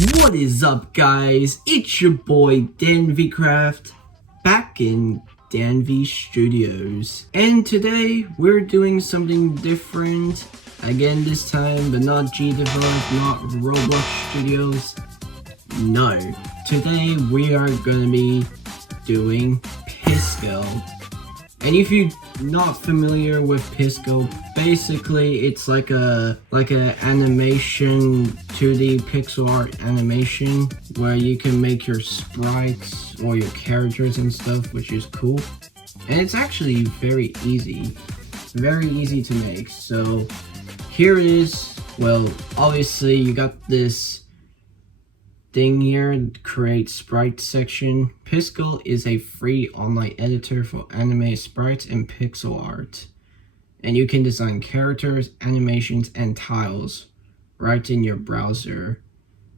What is up, guys? It's your boy DanVcraft, back in DanV Studios, and today we're doing something different again this time, but not GDevelop, not Roblox Studios. No, today we are gonna be doing Piskel. And if you're not familiar with Piskel, basically it's like a animation 2D pixel art animation where you can make your sprites or your characters and stuff, which is cool. And it's actually very easy to make. So here it is. Well, obviously you got this thing here, create sprite section. Piskel is a free online editor for anime sprites and pixel art, and you can design characters, animations, and tiles right in your browser,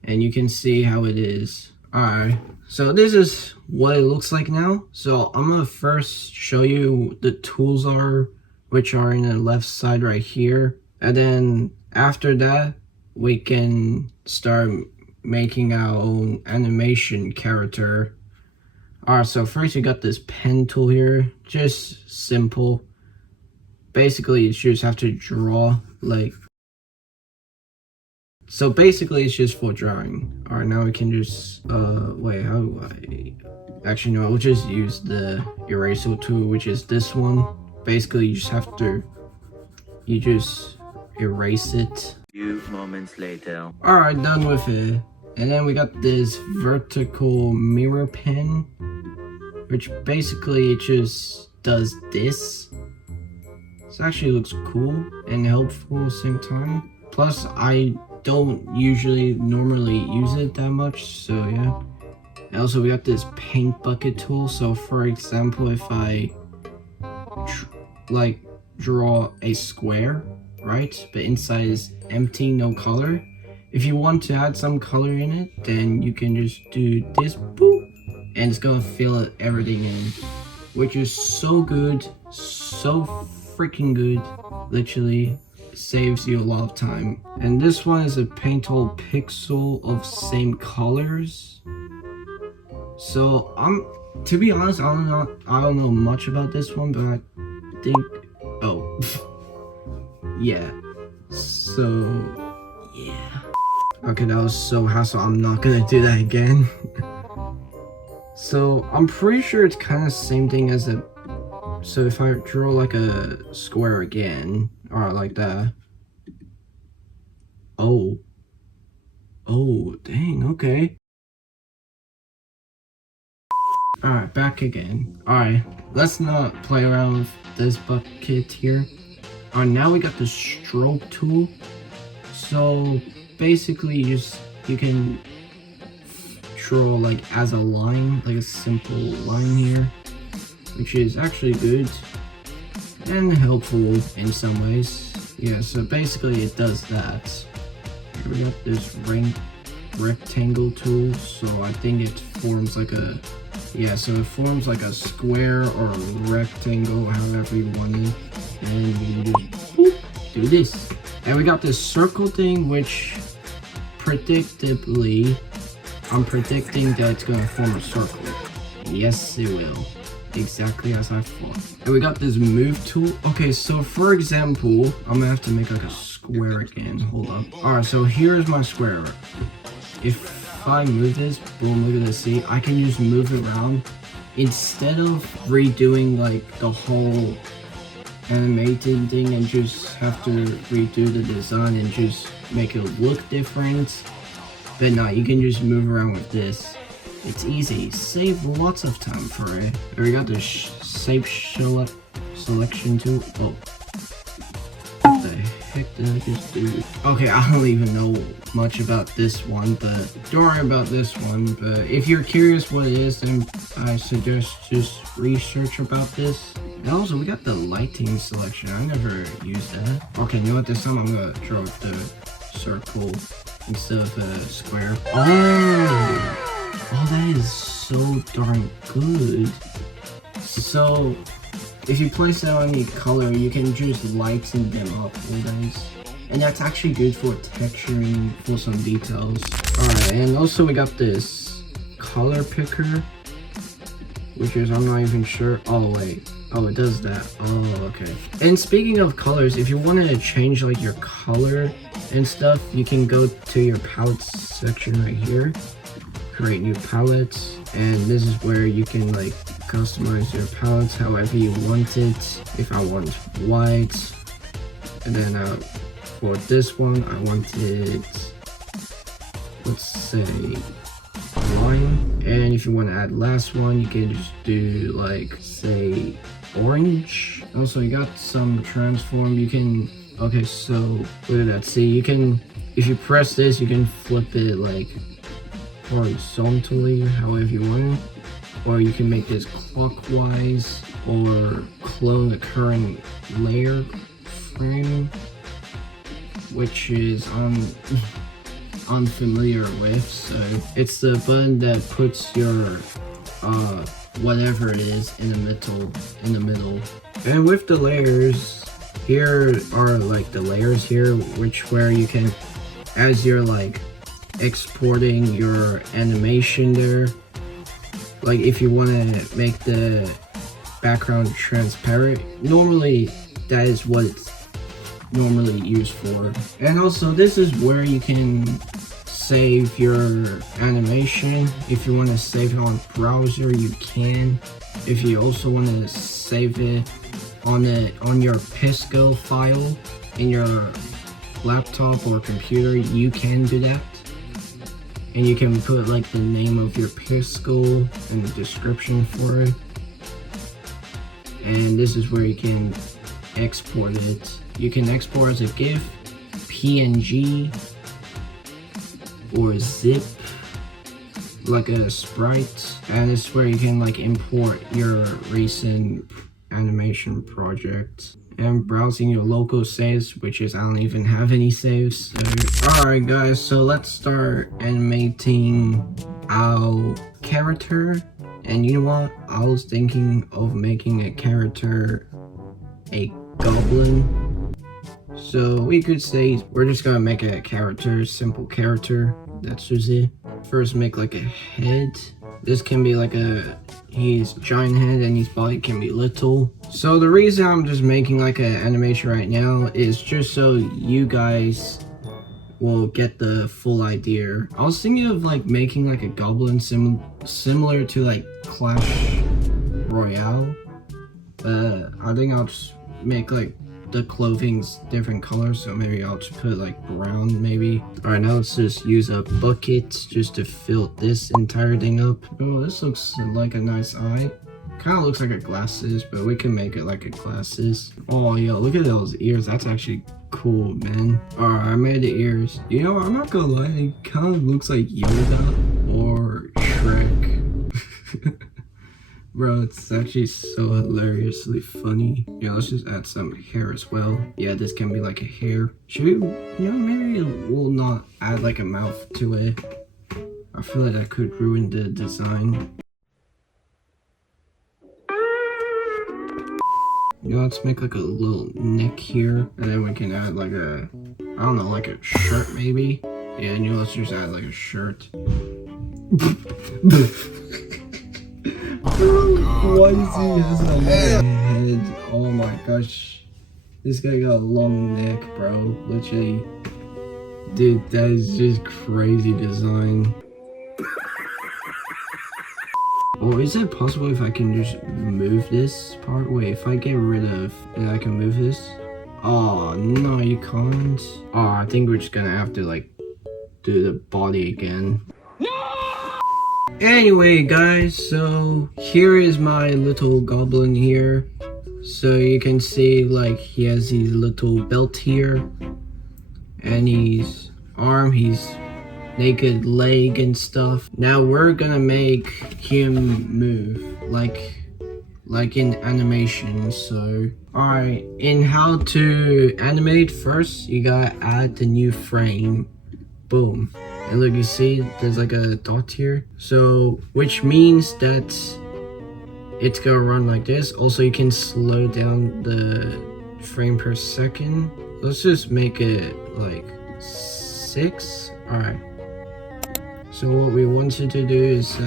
and you can see how it is. Alright, so this is what it looks like now. So I'm gonna first show you the tools which are in the left side right here, and then after that we can start making our own animation character. Alright, so first you got this pen tool here, just simple. Basically you just have to draw, like, so basically it's just for drawing. Alright, now we can just wait, how do I actually no, I'll just use the eraser tool, which is this one. Basically you just erase it. Few moments later. Alright, done with it. And then we got this vertical mirror pen, which basically it just does this. This actually looks cool and helpful at the same time. Plus, I don't normally use it that much, so yeah. And also we got this paint bucket tool. So for example, if I draw a square, right, but inside is empty, no color. If you want to add some color in it, then you can just do this, boop, and it's gonna fill everything in, which is so good, so freaking good. Literally saves you a lot of time. And this one is a paint all pixel of same colors. So to be honest, I don't know much about this one, but I think, oh, yeah. So yeah. Okay, that was so hassle. I'm not gonna do that again. So I'm pretty sure it's kind of same thing as a. So if I draw like a square again, or like that. Oh, dang. Okay. All right, back again. All right, let's not play around with this bucket here. All right, now we got the stroke tool. So basically you can draw like as a line, like a simple line here, which is actually good and helpful in some ways. Yeah, so basically it does that. Here we got this rectangle tool, so I think it forms like a, yeah, so it forms like a square or a rectangle, however you want it, and you can just boop, do this. And we got this circle thing, which predictably, I'm predicting that it's gonna form a circle. Yes, it will. Exactly as I thought. And we got this move tool. Okay, so for example, I'm gonna have to make like a square again. Hold up. Alright, so here's my square. If I move this, boom, look at this, see, I can just move it around. Instead of redoing like the whole animated thing and just have to redo the design and just make it look different, but no, you can just move around with this. It's easy, save lots of time for it. And we got the shape selection tool. Oh, what the heck did I just do? Okay, I don't even know much about this one, but don't worry about this one. But if you're curious what it is, then I suggest just research about this. And also, we got the lighting selection. I never used that. Okay, you know what? This time I'm gonna draw the circle instead of a square. Oh, that is so darn good. So, if you place that on any color, you can just lighten them up real nice. And that's actually good for texturing for some details. Alright, and also we got this color picker, which is, I'm not even sure. Oh wait, oh it does that. Oh, okay. And speaking of colors, if you want to change like your color and stuff, you can go to your palettes section right here, create new palettes, and this is where you can like customize your palettes however you want it. If I want white, and then for this one I want it, let's say lime, and if you want to add last one, you can just do like say orange. Also, you got some transform. You can, okay, so look at that. See, you can, if you press this, you can flip it like horizontally however you want it, or you can make this clockwise, or clone the current layer frame, which is unfamiliar with. So it's the button that puts your whatever it is in the middle. And with the layers, here are like the layers here, where you can, as you're like exporting your animation there, like if you want to make the background transparent, normally that is what it's normally used for. And also, this is where you can save your animation. If you want to save it on browser, you can. If you also want to save it on your Piskel file in your laptop or computer, you can do that. And you can put like the name of your Piskel and the description for it. And this is where you can export it. You can export as a GIF, PNG, or zip, like a sprite. And this is where you can like import your recent animation project. And browsing your local saves, which is I don't even have any saves. So, alright guys, so let's start animating our character. And you know what? I was thinking of making a character a goblin. So we could say we're just gonna make a character, simple character. That's just it. First make like a head. This can be like his giant head, and his body can be little. So the reason I'm just making like an animation right now is just so you guys will get the full idea. I was thinking of like making like a goblin similar to like Clash Royale. I think I'll just make like the clothing's different colors, so maybe I'll just put like brown maybe. Alright, now let's just use a bucket just to fill this entire thing up. Oh, this looks like a nice eye. Kind of looks like a glasses, but we can make it like a glasses. Oh yo, look at those ears. That's actually cool, man. Alright, I made the ears. You know, I'm not gonna lie, it kind of looks like Yoda or Shrek. Bro, it's actually so hilariously funny. Yeah, let's just add some hair as well. Yeah, this can be like a hair. Should we, you know, maybe we'll not add like a mouth to it. I feel like that could ruin the design. You know, let's make like a little neck here. And then we can add like a, I don't know, like a shirt maybe. Yeah, and you know, let's just add like a shirt. Why does he has a long head? Oh my gosh. This guy got a long neck, bro. Literally. Dude, that is just crazy design. Or is it possible if I can just move this part? Wait, if I get rid of, then I can move this? Oh, no, you can't. Oh, I think we're just gonna have to like do the body again. Anyway guys, so here is my little goblin here. So you can see like he has his little belt here, and his arm, his naked leg and stuff. Now we're gonna make him move like in animation. So alright, in how to animate, first you gotta add the new frame. Boom. And look, you see there's like a dot here, so which means that it's gonna run like this. Also, you can slow down the frame per second. Let's just make it like 6. All right, So what we wanted to do is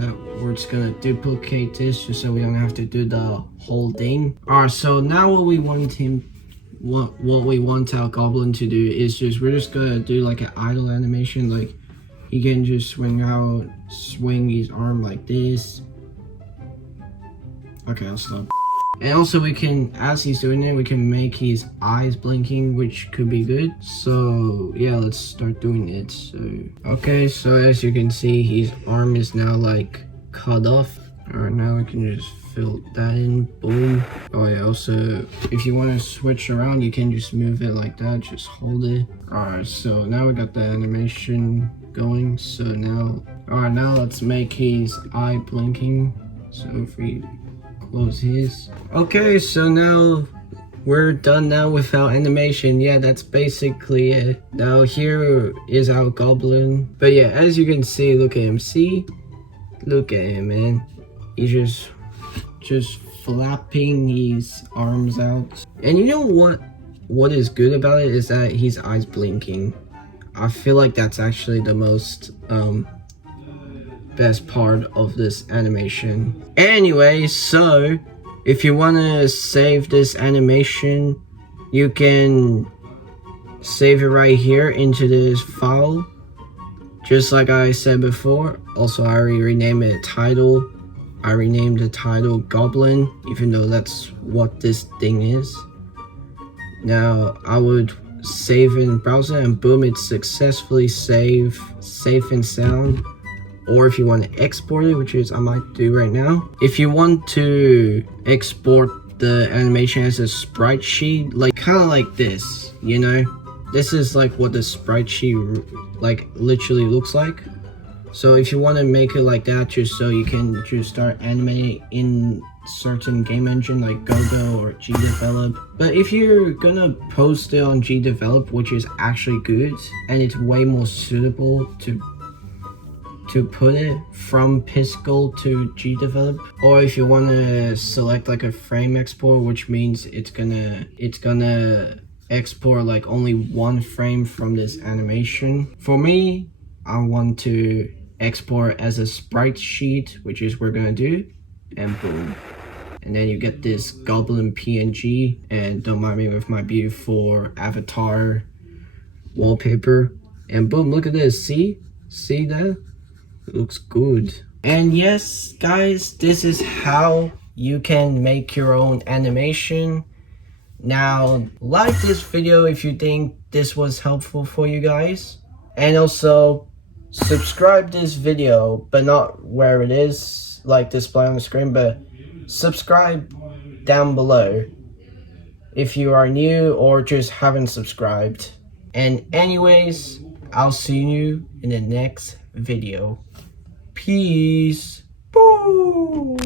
we're just gonna duplicate this just so we don't have to do the whole thing. Alright, so now what we want our goblin to do is we're just gonna do like an idle animation, like he can just swing his arm like this. Okay, I'll stop. And also we can, as he's doing it, we can make his eyes blinking, which could be good. So yeah, let's start doing it. So okay, so as you can see, his arm is now like cut off. Alright, now we can just fill that in. Boom. Oh yeah, also if you want to switch around, you can just move it like that, just hold it. Alright, so now we got the animation going. So now let's make his eye blinking. So if we close his. Okay, so now we're done now with our animation. Yeah, that's basically it. Now here is our goblin. But yeah, as you can see, look at him. See? Look at him, man. He's just flapping his arms out. And you know what is good about it is that his eyes blinking. I feel like that's actually the most best part of this animation. Anyway, so if you want to save this animation, you can save it right here into this file, just like I said before. Also, I already renamed it title. I renamed the title Goblin, even though that's what this thing is. Now I would save in browser and boom, it's successfully safe and sound. Or if you want to export it, which is I might do right now. If you want to export the animation as a sprite sheet, like kind of like this, you know, this is like what the sprite sheet like literally looks like. So if you want to make it like that, just so you can just start animating in certain game engine like GoGo or GDevelop. But if you're gonna post it on GDevelop, which is actually good and it's way more suitable to put it from Piskel to GDevelop, or if you want to select like a frame export, which means it's gonna export like only one frame from this animation. For me, I want to export as a sprite sheet, which is we're gonna do, and boom. And then you get this goblin PNG, and don't mind me with my beautiful avatar wallpaper, and boom, look at this. See that? It looks good. And yes, guys, this is how you can make your own animation. Now, like this video if you think this was helpful for you guys. And also, subscribe this video, but not where it is, like display on the screen, but subscribe down below if you are new or just haven't subscribed. And anyways, I'll see you in the next video. Peace. Boo.